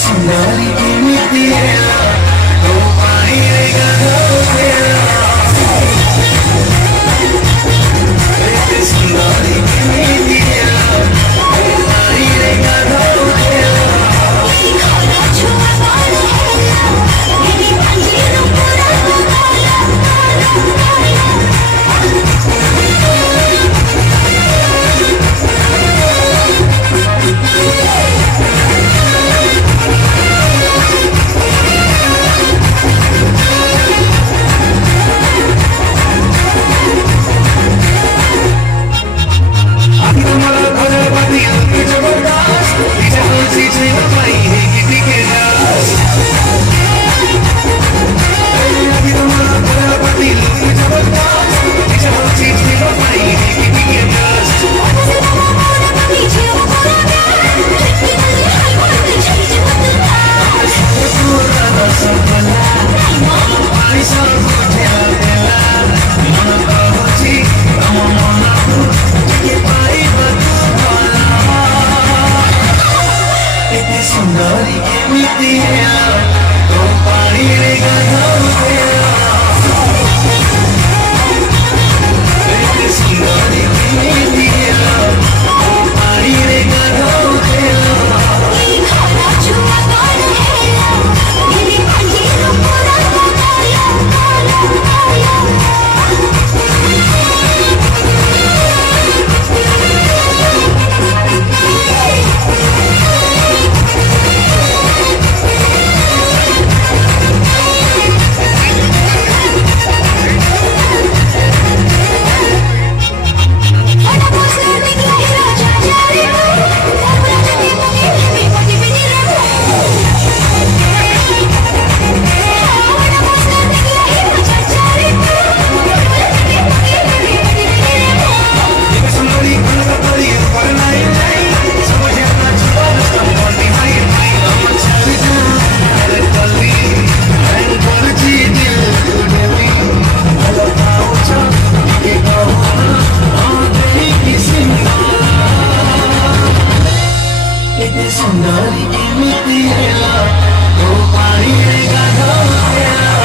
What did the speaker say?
सुंदरी कीमती है तो पानी रे गधो तेरा सुंदरी कीमती है तो पानी रे गधो तेरा खाना छुआ वाला है मेरी पंजीरों पूरा काला सुंदरी कीमती है तो पानी रे गधो तेरा सुंदरी कीमती है तो पानी रे गधो तेरा खाना छुआ वाला है मेरी पंजीरों पूरा काला सुंदरी कीमती है तो पानी रे गधो तेरा